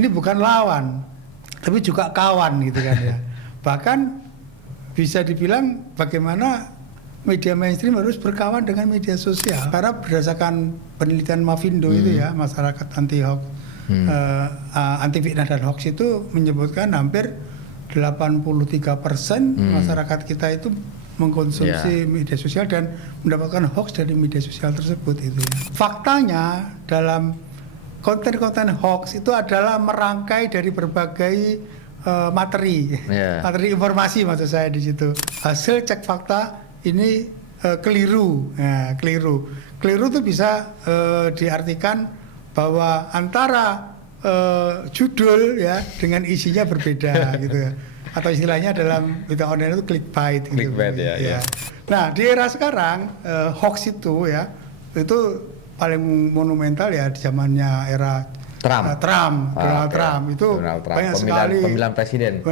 ini bukan lawan, tapi juga kawan gitu kan ya. Bahkan bisa dibilang bagaimana media mainstream harus berkawan dengan media sosial. Karena berdasarkan penelitian Mavindo itu ya, masyarakat anti hoax, anti fitnah dan hoax itu menyebutkan hampir 83% masyarakat kita itu mengkonsumsi media sosial dan mendapatkan hoax dari media sosial tersebut itu ya. Faktanya dalam konten-konten hoax itu adalah merangkai dari berbagai materi informasi maksud saya di situ. Hasil cek fakta ini keliru. Nah, keliru itu bisa diartikan bahwa antara judul ya dengan isinya berbeda gitu ya. Atau istilahnya dalam berita online itu clickbait gitu. Clickbait ya. Nah, di era sekarang hoax itu ya itu paling monumental ya di zamannya era Donald Trump itu banyak sekali pemilihan presiden.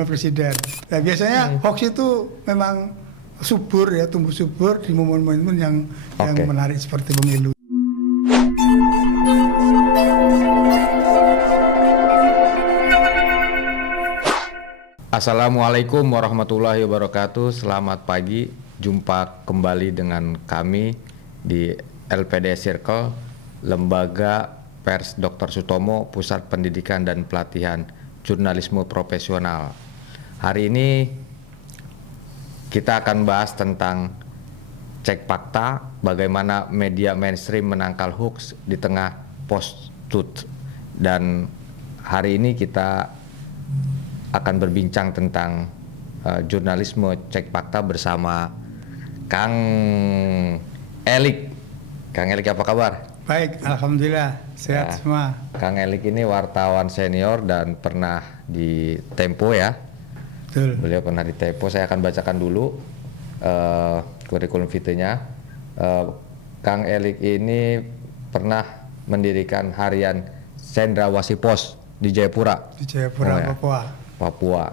Nah, biasanya hoax itu memang subur ya, tumbuh subur di momen-momen yang menarik seperti pemilu. Assalamualaikum warahmatullahi wabarakatuh. Selamat pagi. Jumpa kembali dengan kami di LPD Circle, Lembaga Pers Dr. Sutomo, Pusat Pendidikan dan Pelatihan Jurnalisme Profesional. Hari ini kita akan bahas tentang cek fakta, bagaimana media mainstream menangkal hoax di tengah post-truth. Dan hari ini kita akan berbincang tentang jurnalisme cek fakta bersama Kang Elik. Kang Elik, apa kabar? Baik, alhamdulillah sehat semua. Kang Elik ini wartawan senior dan pernah di Tempo ya. Betul. Beliau pernah di Tempo. Saya akan bacakan dulu kurikulum vitae-nya. Kang Elik ini pernah mendirikan harian Cendrawasih Pos di Jayapura. Di Jayapura, Papua.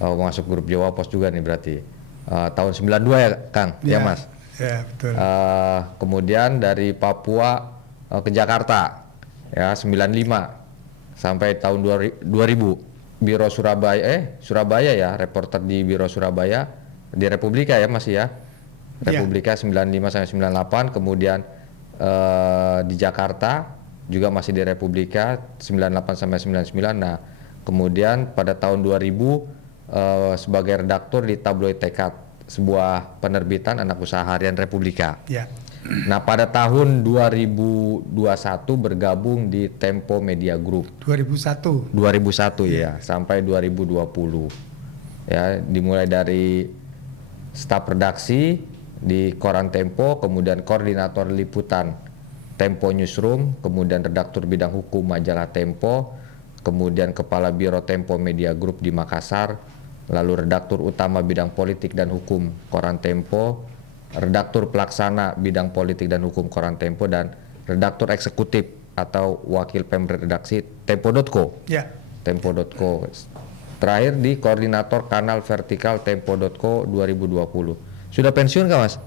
Masuk grup Jawa Pos juga nih berarti. Tahun 92 ya, Kang? Ya, Mas? Ya, betul. Kemudian dari Papua ke Jakarta ya 95 sampai tahun 2000 Biro Surabaya ya, reporter di Biro Surabaya di Republika ya Mas ya. Republika 95 sampai 98, kemudian di Jakarta juga masih di Republika 98 sampai 99. Nah, kemudian pada tahun 2000 sebagai redaktur di Tabloid Tekad, sebuah penerbitan anak usaha harian Republika. Ya. Nah, pada tahun 2021 bergabung di Tempo Media Group. 2001 ya, sampai 2020. Ya, dimulai dari staf redaksi di Koran Tempo, kemudian koordinator liputan Tempo Newsroom, kemudian redaktur bidang hukum majalah Tempo, kemudian kepala Biro Tempo Media Group di Makassar, lalu redaktur utama bidang politik dan hukum Koran Tempo, redaktur pelaksana bidang politik dan hukum Koran Tempo, dan redaktur eksekutif atau wakil pemret redaksi Tempo.co. Ya. Tempo.co. Terakhir di koordinator kanal vertikal Tempo.co 2020. Sudah pensiun kah, Mas?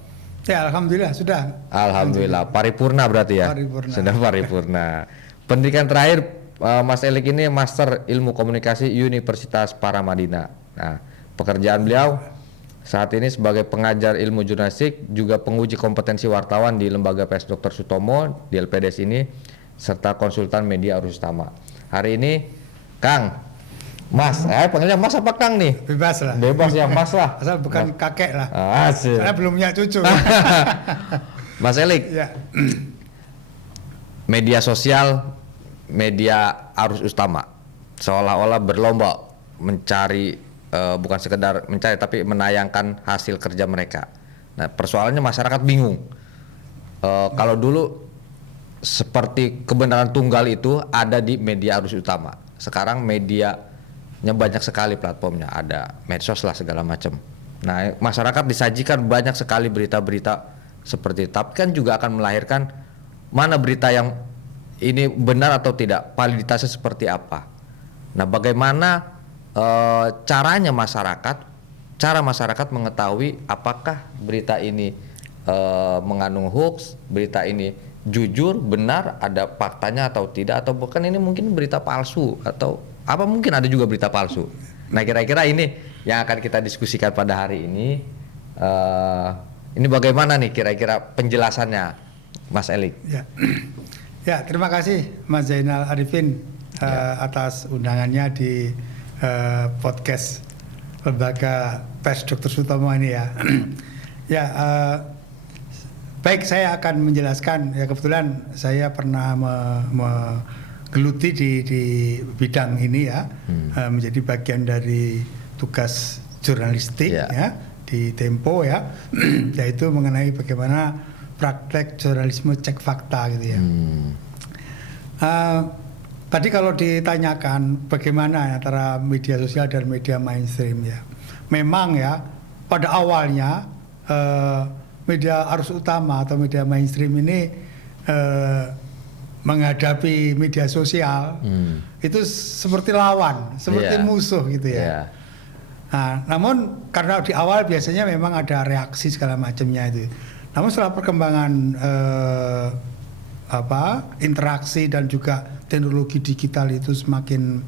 Ya, alhamdulillah sudah. Alhamdulillah, paripurna berarti ya. Sudah paripurna. Pendidikan terakhir Mas Elik ini Master Ilmu Komunikasi Universitas Paramadina. Nah, pekerjaan beliau saat ini sebagai pengajar ilmu jurnalistik, juga penguji kompetensi wartawan di Lembaga Pers Dr. Sutomo di LPDS ini, serta konsultan media Arus Utama. Hari ini Kang, Mas, panggilnya Mas apa Kang nih? Bebas lah. Bebas ya Mas lah. Asal bukan Mas. Kakek lah. Asik. Karena belum punya cucu. Mas Elik, ya. Media sosial, media Arus Utama seolah-olah berlomba mencari, bukan sekedar mencari tapi menayangkan hasil kerja mereka. Nah, persoalannya masyarakat bingung. Kalau dulu seperti kebenaran tunggal itu ada di media Arus Utama, sekarang medianya banyak sekali platformnya, ada medsos lah segala macam. Nah, masyarakat disajikan banyak sekali berita-berita seperti itu, tapi kan juga akan melahirkan mana berita yang ini benar atau tidak, validitasnya seperti apa. Nah, bagaimana cara masyarakat mengetahui apakah berita ini mengandung hoax, berita ini jujur, benar, ada faktanya atau tidak, atau bahkan ini mungkin berita palsu atau Apa mungkin ada juga berita palsu? Nah, kira-kira ini yang akan kita diskusikan pada hari ini. Ini bagaimana nih kira-kira penjelasannya, Mas Elik? Ya, ya terima kasih Mas Zainal Arifin atas undangannya di podcast Lembaga Pers Dr. Sutomo ini ya. Ya, baik, saya akan menjelaskan. Ya, kebetulan saya pernah menggeluti di bidang ini ya, menjadi bagian dari tugas jurnalistik ya di Tempo ya, yaitu mengenai bagaimana praktek jurnalisme cek fakta gitu ya. Tadi kalau ditanyakan bagaimana antara media sosial dan media mainstream ya, memang ya pada awalnya media arus utama atau media mainstream ini menghadapi media sosial itu seperti lawan, seperti musuh gitu ya. Nah, namun karena di awal biasanya memang ada reaksi segala macamnya itu. Namun setelah perkembangan interaksi dan juga teknologi digital itu semakin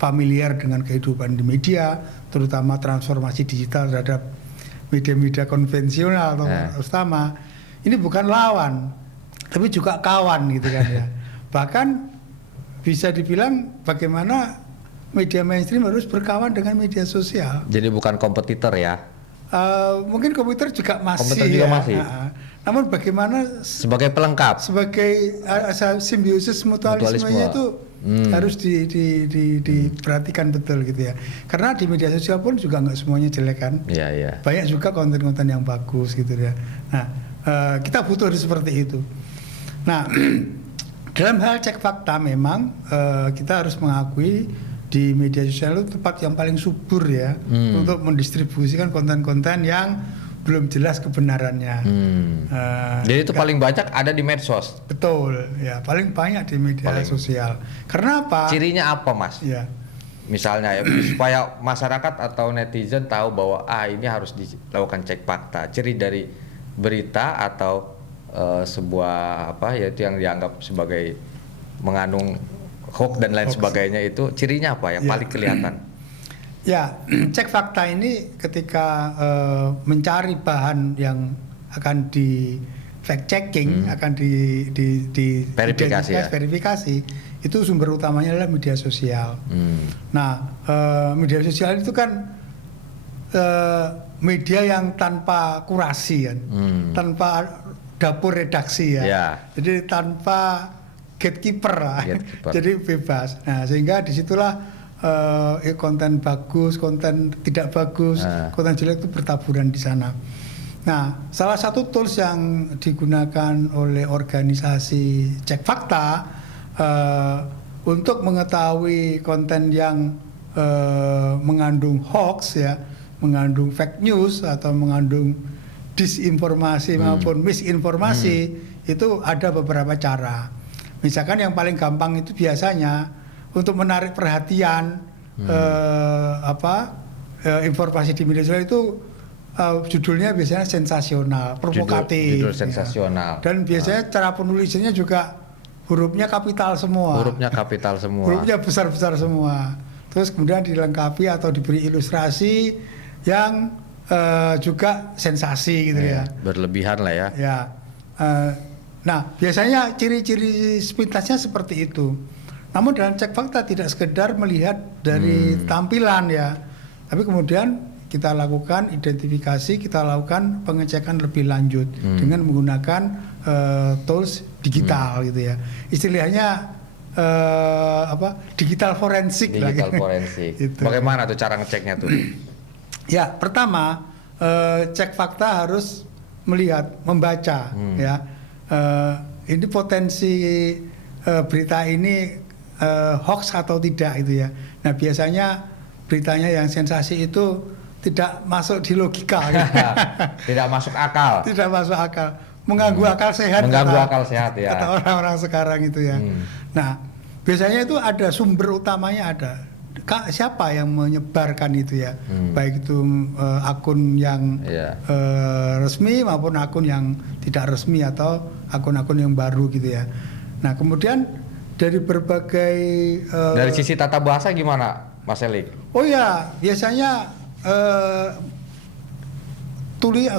familiar dengan kehidupan di media, terutama transformasi digital terhadap media-media konvensional atau utama, ini bukan lawan, tapi juga kawan gitu kan ya. Bahkan bisa dibilang bagaimana media mainstream harus berkawan dengan media sosial. Jadi bukan kompetitor ya? Mungkin komputer juga masih. Komputer juga masih. Namun bagaimana sebagai pelengkap, sebagai simbiosis mutualismenya itu harus diperhatikan betul gitu ya. Karena di media sosial pun juga nggak semuanya jelek kan. Iya. Banyak juga konten-konten yang bagus gitu ya. Nah, kita butuh seperti itu. Nah, dalam hal cek fakta memang kita harus mengakui di media sosial itu tempat yang paling subur ya untuk mendistribusikan konten-konten yang belum jelas kebenarannya. Jadi itu paling banyak ada di medsos. Betul, ya paling banyak di media sosial. Karena apa? Cirinya apa, Mas? Ya. Misalnya ya, supaya masyarakat atau netizen tahu bahwa ini harus dilakukan cek fakta. Ciri dari berita atau sebuah yaitu yang dianggap sebagai mengandung hoax dan lain sebagainya, itu cirinya apa yang paling kelihatan? Ya, cek fakta ini ketika mencari bahan yang akan di fact checking, akan di verifikasi, itu sumber utamanya adalah media sosial. Nah, media sosial itu kan media yang tanpa kurasi kan, tanpa dapur redaksi ya. Jadi tanpa gatekeeper. Jadi bebas. Nah, sehingga disitulah konten bagus, konten tidak bagus, konten jelek itu bertaburan di sana. Nah, salah satu tools yang digunakan oleh organisasi cek fakta untuk mengetahui konten yang mengandung hoax ya, mengandung fake news atau mengandung disinformasi maupun misinformasi, itu ada beberapa cara. Misalkan yang paling gampang itu biasanya untuk menarik perhatian informasi di media sosial itu judulnya biasanya sensasional, provokatif. Judul sensasional. Ya. Dan biasanya cara penulisannya juga hurufnya kapital semua. Hurufnya besar-besar semua. Terus kemudian dilengkapi atau diberi ilustrasi yang juga sensasi gitu ya. Berlebihan lah ya. Ya. Nah, biasanya ciri-ciri sepintasnya seperti itu. Namun dalam cek fakta tidak sekedar melihat dari tampilan ya, tapi kemudian kita lakukan identifikasi, kita lakukan pengecekan lebih lanjut dengan menggunakan tools digital gitu ya. Istilahnya digital forensik. Digital forensik. Gitu. Bagaimana tuh cara ngeceknya tuh? Ya, pertama cek fakta harus melihat, membaca ya. Ini potensi berita ini hoax atau tidak gitu ya. Nah, biasanya beritanya yang sensasi itu tidak masuk di logika gitu. Tidak masuk akal. Tidak masuk akal. Mengganggu akal sehat. Mengganggu akal sehat ya. Kata orang-orang sekarang itu ya. Nah, biasanya itu ada sumber utamanya ada. Siapa yang menyebarkan itu ya? Baik itu akun yang resmi maupun akun yang tidak resmi atau akun-akun yang baru gitu ya. Nah, kemudian dari berbagai Dari sisi tata bahasa gimana, Mas Elik? oh ya, biasanya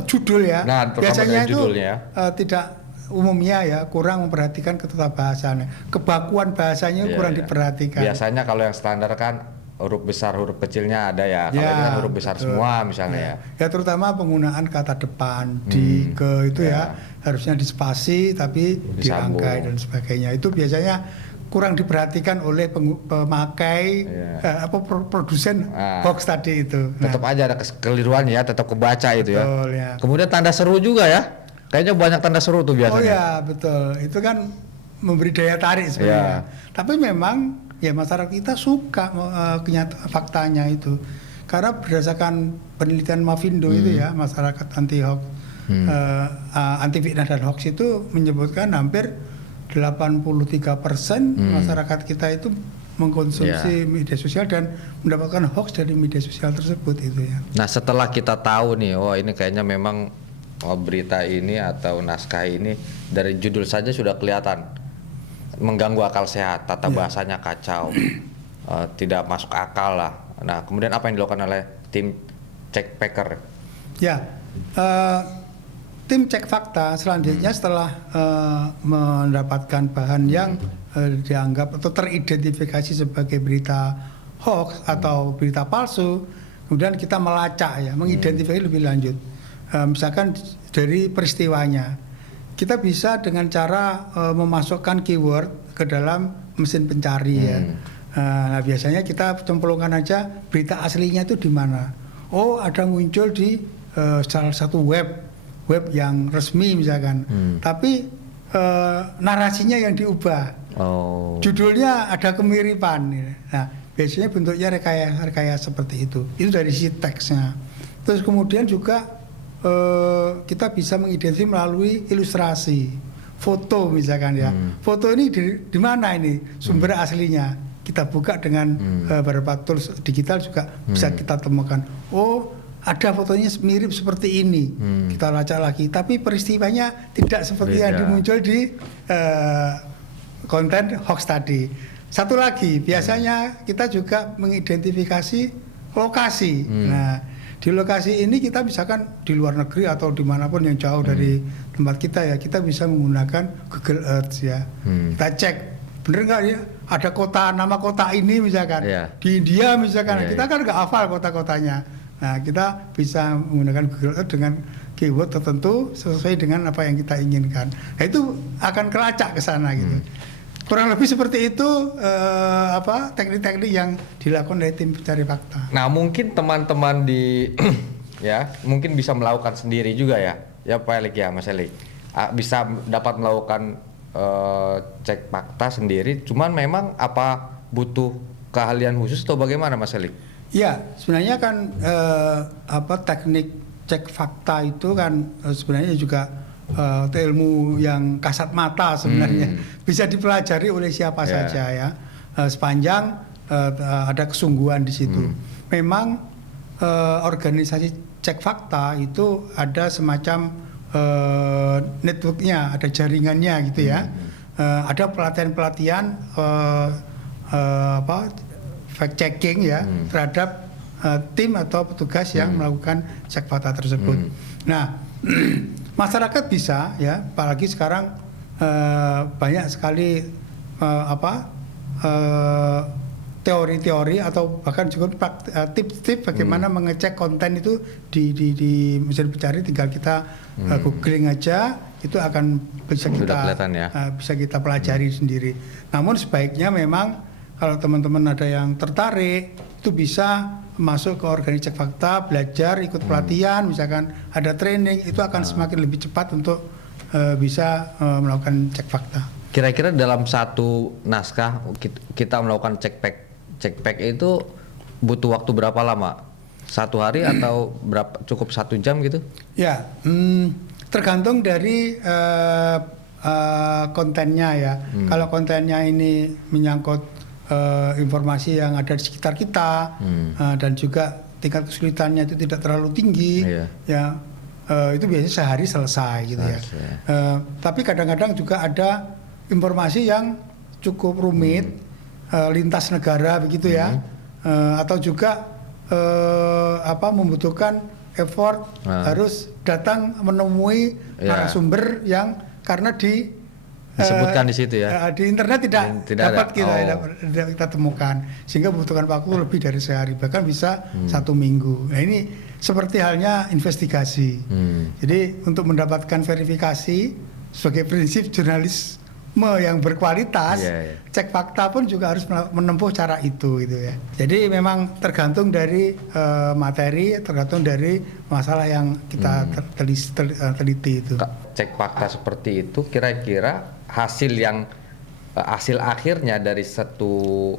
judul ya. Nah, terutama Biasanya dari itu judulnya ya. tidak umumnya ya kurang memperhatikan ketata bahasanya. Kebakuan bahasanya Iya, kurang iya. diperhatikan. Biasanya kalau yang standar kan huruf besar, huruf kecilnya ada ya. Kalau Ya, ini kan huruf besar betul. semua misalnya ya. Ya terutama penggunaan kata depan di ke itu ya harusnya dispasi tapi Disambung. dirangkai dan sebagainya. Itu biasanya kurang diperhatikan oleh pemakai produsen Ah. hoax tadi itu. Nah, Tetap aja ada kekeliruan ya, tetap kebaca itu ya. betul ya. Kemudian tanda seru juga ya. Kayaknya banyak tanda seru tuh biasanya. Oh ya betul, itu kan memberi daya tarik sebenarnya. Tapi memang ya masyarakat kita suka faktanya itu, karena berdasarkan penelitian Mavindo itu ya masyarakat anti hoax, anti fitnah dan hoax itu menyebutkan hampir 83% masyarakat kita itu mengkonsumsi media sosial dan mendapatkan hoax dari media sosial tersebut itu ya. Nah setelah kita tahu nih, oh ini kayaknya memang berita ini atau naskah ini dari judul saja sudah kelihatan mengganggu akal sehat, tata bahasanya kacau, tidak masuk akal lah. Nah kemudian apa yang dilakukan oleh tim Cek Packer? Ya, tim cek fakta selanjutnya setelah mendapatkan bahan yang dianggap atau teridentifikasi sebagai berita hoax atau berita palsu, kemudian kita melacak ya, mengidentifikasi lebih lanjut. Misalkan dari peristiwanya, kita bisa dengan cara memasukkan keyword ke dalam mesin pencari ya. Nah biasanya kita cemplungkan aja berita aslinya itu di mana. Oh ada muncul di salah satu web yang resmi misalkan, tapi narasinya yang diubah. Judulnya ada kemiripan. Nah, biasanya bentuknya rekayasa seperti itu. Itu dari sisi teksnya. Terus kemudian juga kita bisa mengidentifikasi melalui ilustrasi, foto misalkan ya. Foto ini di mana ini sumber aslinya? Kita buka dengan beberapa tools digital juga bisa kita temukan. Oh, ada fotonya mirip seperti ini. Kita lacak lagi, tapi peristiwanya tidak seperti yang dimuncul di konten hoax tadi. Satu lagi, biasanya kita juga mengidentifikasi lokasi. Nah, di lokasi ini kita misalkan di luar negeri atau dimanapun yang jauh dari tempat kita ya, kita bisa menggunakan Google Earth ya. Kita cek, bener nggak ya? Ada nama kota ini misalkan di India misalkan, kita kan nggak hafal kota-kotanya. Nah, kita bisa menggunakan Google Earth dengan keyword tertentu sesuai dengan apa yang kita inginkan. Nah, itu akan kelacak ke sana gitu. Kurang lebih seperti itu teknik-teknik yang dilakukan oleh tim pencari fakta. Nah, mungkin teman-teman di ya, mungkin bisa melakukan sendiri juga ya. Ya Pak Elik ya, Mas Elik. Bisa dapat melakukan cek fakta sendiri, cuman memang apa butuh keahlian khusus atau bagaimana Mas Elik? Ya, sebenarnya kan teknik cek fakta itu kan sebenarnya juga ilmu yang kasat mata sebenarnya, bisa dipelajari oleh siapa saja ya, sepanjang ada kesungguhan di situ. Memang organisasi cek fakta itu ada semacam networknya, ada jaringannya gitu ya. Ada pelatihan-pelatihan fact checking ya terhadap tim atau petugas yang melakukan cek fakta tersebut. Nah, masyarakat bisa ya, apalagi sekarang banyak sekali teori-teori atau bahkan juga tips-tips bagaimana mengecek konten itu di mesin pencari. Tinggal kita googling aja, itu akan bisa bisa kita pelajari sendiri. Namun sebaiknya memang kalau teman-teman ada yang tertarik, itu bisa masuk ke organisasi cek fakta, belajar, ikut pelatihan, misalkan ada training, itu akan semakin lebih cepat untuk bisa melakukan cek fakta. Kira-kira dalam satu naskah kita melakukan cek pack itu butuh waktu berapa lama? 1 hari atau cukup 1 jam gitu? Ya, tergantung dari kontennya ya. Kalau kontennya ini menyangkut informasi yang ada di sekitar kita dan juga tingkat kesulitannya itu tidak terlalu tinggi, ya itu biasanya sehari selesai gitu ya. Tapi kadang-kadang juga ada informasi yang cukup rumit, lintas negara begitu ya, atau juga membutuhkan effort harus datang menemui narasumber yang karena disebutkan di situ ya. Di internet tidak dapat kita temukan, sehingga membutuhkan waktu lebih dari sehari, bahkan bisa 1 minggu. Nah ini seperti halnya investigasi. Jadi untuk mendapatkan verifikasi sebagai prinsip jurnalisme yang berkualitas, cek fakta pun juga harus menempuh cara itu gitu ya. Jadi memang tergantung dari materi, tergantung dari masalah yang kita teliti itu. Cek fakta seperti itu kira-kira hasil akhirnya dari satu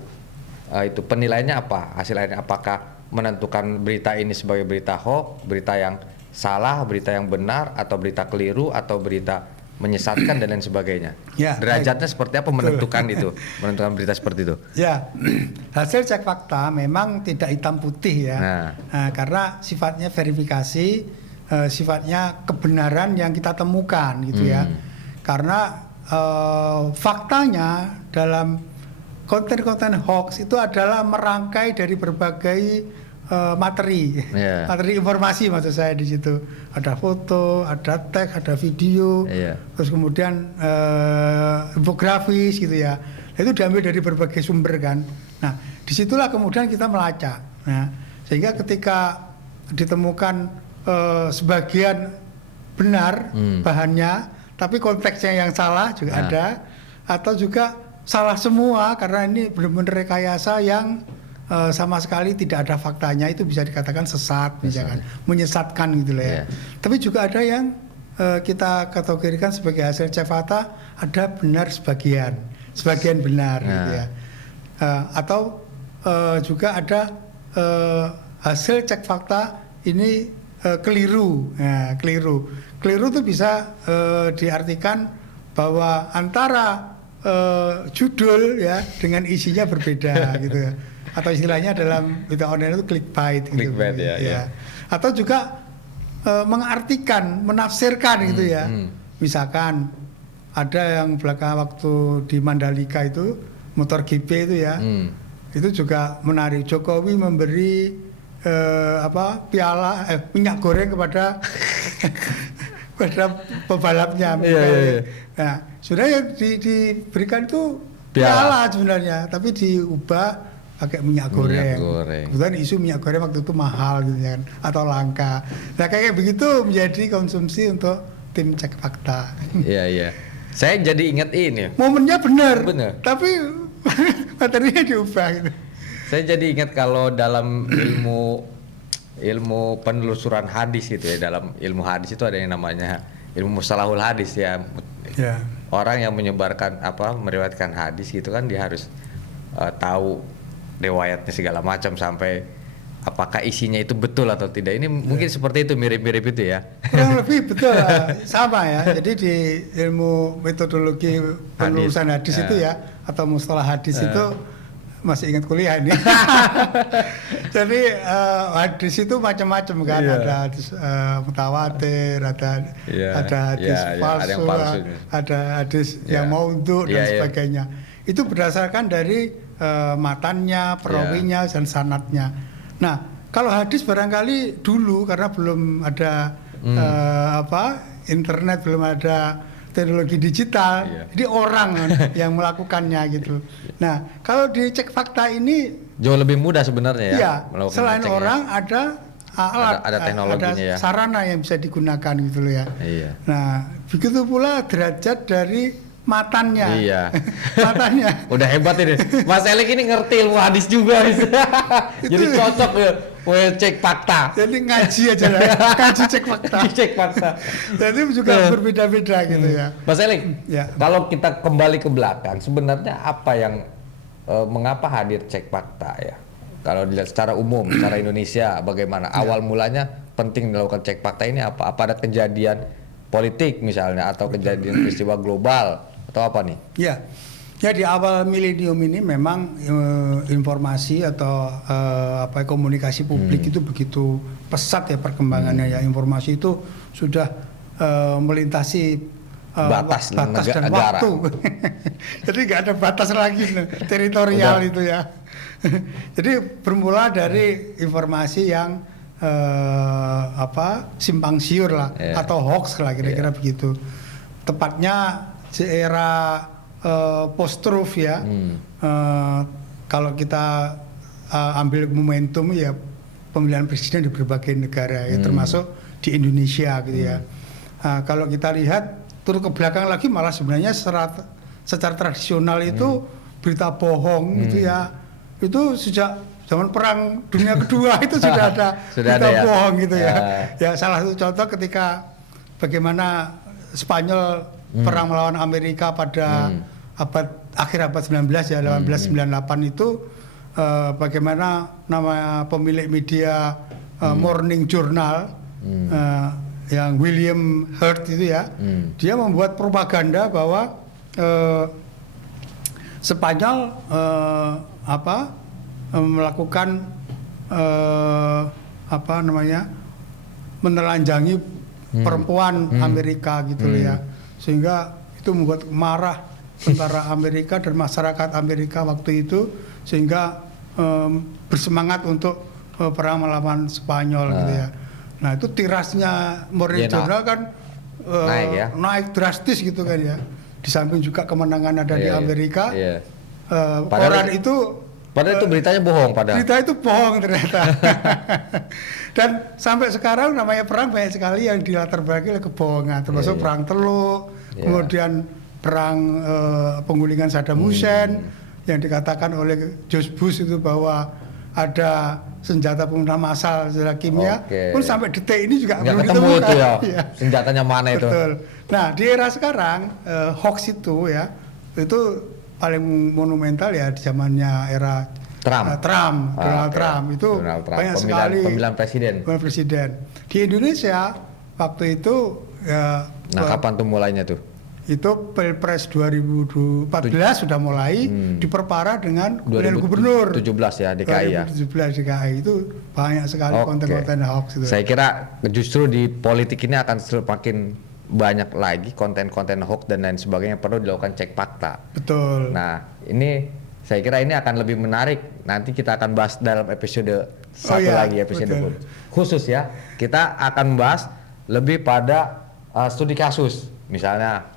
itu penilaiannya apa? Hasil akhirnya apakah menentukan berita ini sebagai berita hoax, berita yang salah, berita yang benar, atau berita keliru, atau berita menyesatkan dan lain sebagainya. Ya, derajatnya seperti apa menentukan itu, menentukan berita seperti itu? Ya, hasil cek fakta memang tidak hitam putih ya, karena sifatnya verifikasi, sifatnya kebenaran yang kita temukan gitu ya. Karena faktanya dalam konten-konten hoax itu adalah merangkai dari berbagai materi informasi, maksud saya di situ ada foto, ada teks, ada video, terus kemudian infografis gitu ya. Itu diambil dari berbagai sumber kan. Nah disitulah kemudian kita melacak. Nah sehingga ketika ditemukan sebagian benar bahannya, tapi konteksnya yang salah juga ada, atau juga salah semua karena ini benar-benar rekayasa yang sama sekali tidak ada faktanya, itu bisa dikatakan sesat, misalkan menyesatkan gitu lah ya. Tapi juga ada yang kita kategorikan sebagai hasil cek fakta, ada benar sebagian benar gitu ya. Atau juga ada hasil cek fakta ini keliru. Nah, keliru itu bisa diartikan bahwa antara judul ya dengan isinya berbeda gitu ya. Atau istilahnya dalam berita online itu clickbait gitu. Ya. Atau juga mengartikan, menafsirkan gitu ya. Misalkan ada yang belakang waktu di Mandalika itu motor GP itu ya. Itu juga menarik, Jokowi memberi piala minyak goreng kepada pada pebalapnya. Nah, sebenarnya diberikan itu piala sebenarnya, tapi diubah pakai minyak goreng. Kebetulan isu minyak goreng waktu itu mahal gitu kan, atau langka. Nah kayak begitu menjadi konsumsi untuk tim cek fakta. Iya. Saya jadi ingat ini. Momennya benar. Tapi materinya diubah gitu. Saya jadi ingat kalau dalam ilmu penelusuran hadis gitu ya, dalam ilmu hadis itu ada yang namanya ilmu mustalahul hadis ya. Orang yang menyebarkan meriwayatkan hadis gitu kan, dia harus tahu riwayatnya segala macam sampai apakah isinya itu betul atau tidak. Ini mungkin seperti itu, mirip-mirip itu ya. Kurang lebih betul sama ya. Jadi di ilmu metodologi penelusuran hadis itu ya, atau mustalah hadis itu masih ingat kuliah ini. Jadi hadis itu macam-macam kan, ada hadis mutawatir, ada hadis palsu, ada hadis yang maudhu dan sebagainya. Itu berdasarkan dari matannya, perawinya, dan sanadnya. Nah, kalau hadis barangkali dulu karena belum ada internet, belum ada teknologi digital, jadi orang yang melakukannya gitu. Nah, kalau dicek fakta ini jauh lebih mudah sebenarnya ya. Iya, selain orang ada alat, ada teknologinya, ada sarana yang bisa digunakan gitu loh ya. Nah, begitu pula derajat dari matannya. Matannya. Udah hebat ini. Mas Elik ini ngerti ilmu hadis juga. Jadi cocok ya. Cek fakta. Jadi ngaji aja lah. Ngaji cek fakta. Cek fakta. Jadi juga berbeda-beda gitu ya. Mas Elik, kalau kita kembali ke belakang, sebenarnya apa yang mengapa hadir cek fakta ya? Kalau dilihat secara umum, secara Indonesia, bagaimana awal mulanya penting dilakukan cek fakta ini apa? Apa ada kejadian politik misalnya, atau kejadian peristiwa global, atau apa nih? Ya di awal milenium ini memang informasi atau komunikasi publik itu begitu pesat ya perkembangannya ya. Informasi itu sudah melintasi batas dan negara. waktu. Jadi nggak ada batas lagi teritorial Udah. itu ya. Jadi bermula dari informasi yang simpang siur lah atau hoax lah kira-kira begitu. Tepatnya di era post-truth ya. Kalau kita ambil momentum ya pemilihan presiden di berbagai negara ya, termasuk di Indonesia gitu ya. Kalau kita lihat turun ke belakang lagi malah sebenarnya secara tradisional itu berita bohong gitu ya. Itu sejak zaman Perang Dunia Kedua itu sudah ada berita bohong gitu ya. Ya salah satu contoh ketika bagaimana Spanyol perang melawan Amerika pada akhir abad 19 ya 1898 itu bagaimana nama pemilik media Morning Journal yang William Hurt itu ya, dia membuat propaganda bahwa Spanyol melakukan menelanjangi perempuan Amerika gitu loh ya, sehingga itu membuat marah tentara Amerika dan masyarakat Amerika waktu itu, sehingga bersemangat untuk perang melawan Spanyol gitu ya. Nah itu tirasnya Morning Journal kan naik drastis gitu kan ya. Di samping juga kemenangan ada di Amerika. Padahal itu beritanya bohong padahal. Berita itu bohong ternyata. Dan sampai sekarang namanya perang banyak sekali yang dilatar belakangi oleh kebohongan, termasuk perang Teluk, kemudian perang penggulingan Saddam Hussein yang dikatakan oleh George Bush itu bahwa ada senjata pemusnah massal senjata kimia, pun sampai detik ini juga belum ketemu ditemukan. Itu ya. Senjatanya mana itu? Betul. Nah di era sekarang hoax itu ya itu paling monumental ya di zamannya era Donald Trump itu banyak sekali pemilihan presiden. Di Indonesia waktu itu ya. Nah kapan tuh mulainya tuh? Itu Pilpres 2014 sudah mulai diperparah dengan pemilihan gubernur 2017 ya DKI ya. 2017 DKI itu banyak sekali konten-konten hoax itu. Saya kira justru di politik ini akan semakin banyak lagi konten-konten hoax dan lain sebagainya, perlu dilakukan cek fakta. Betul. Nah, ini saya kira ini akan lebih menarik. Nanti kita akan bahas dalam episode lagi episode khusus ya. Kita akan bahas lebih pada studi kasus, misalnya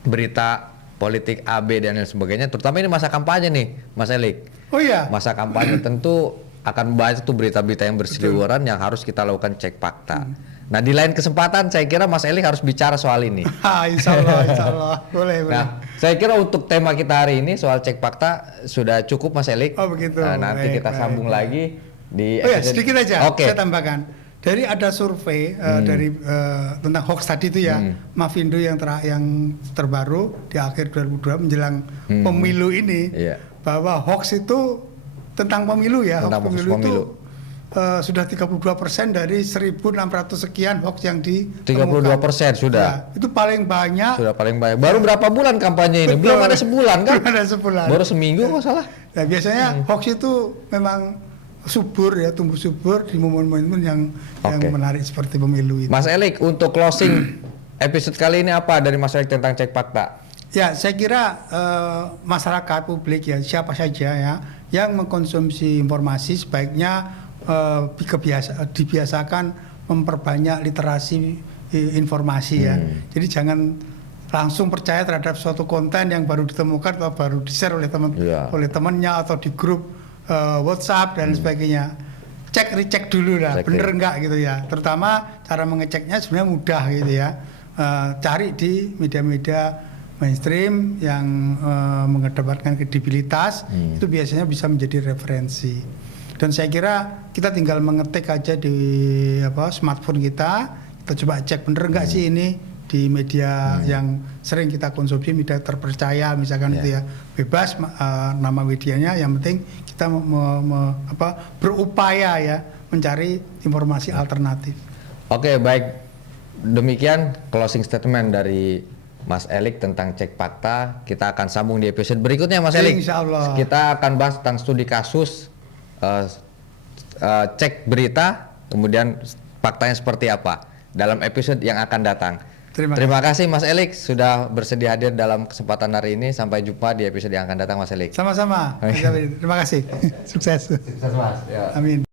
berita politik AB dan lain sebagainya, terutama ini masa kampanye nih Mas Elik. Oh iya. Masa kampanye tentu akan banyak tuh berita-berita yang berseliweran yang harus kita lakukan cek fakta. Nah di lain kesempatan saya kira Mas Elik harus bicara soal ini. Insya Allah. Boleh. Nah saya kira untuk tema kita hari ini soal cek fakta sudah cukup Mas Elik. Oh begitu. Nah, nanti kita sambung lagi di sedikit aja saya tambahkan. Dari ada survei dari tentang hoax tadi itu ya, Mavindo yang terbaru di akhir 2002 menjelang pemilu ini, bahwa hoax itu tentang pemilu ya, tentang hoax pemilu itu sudah 32% dari 1.600 sekian hoax yang ditemukan. 32% sudah. Ya, itu paling banyak. Sudah paling banyak. Baru berapa bulan kampanye ini? Belum ada sebulan kan? Belum ada sebulan. Baru seminggu kok salah. Nah, biasanya hoax itu memang subur ya, tumbuh subur di momen-momen yang menarik seperti pemilu itu. Mas Elik, untuk closing episode kali ini apa dari Mas Elik tentang cek fakta? Ya, saya kira masyarakat publik ya, siapa saja ya yang mengkonsumsi informasi sebaiknya dibiasakan memperbanyak literasi informasi ya. Jadi jangan langsung percaya terhadap suatu konten yang baru ditemukan atau baru di-share oleh temannya atau di grup WhatsApp dan sebagainya. Recheck dulu lah, bener enggak gitu ya. Terutama cara mengeceknya sebenarnya mudah gitu ya. Cari di media-media mainstream yang mengedepankan kredibilitas, itu biasanya bisa menjadi referensi. Dan saya kira kita tinggal mengetik aja di smartphone kita coba cek bener enggak sih ini di media yang sering kita konsumsi, media terpercaya misalkan itu ya, bebas nama medianya, yang penting kita berupaya ya mencari informasi alternatif. Oke, baik, demikian closing statement dari Mas Elik tentang cek fakta. Kita akan sambung di episode berikutnya Mas Elik. Insya Allah. Kita akan bahas tentang studi kasus, cek berita, kemudian faktanya seperti apa dalam episode yang akan datang. Terima kasih Mas Elik sudah bersedia hadir dalam kesempatan hari ini. Sampai jumpa di episode yang akan datang Mas Elik. Sama-sama. Terima kasih. Sukses. Sukses Mas. Ya. Amin.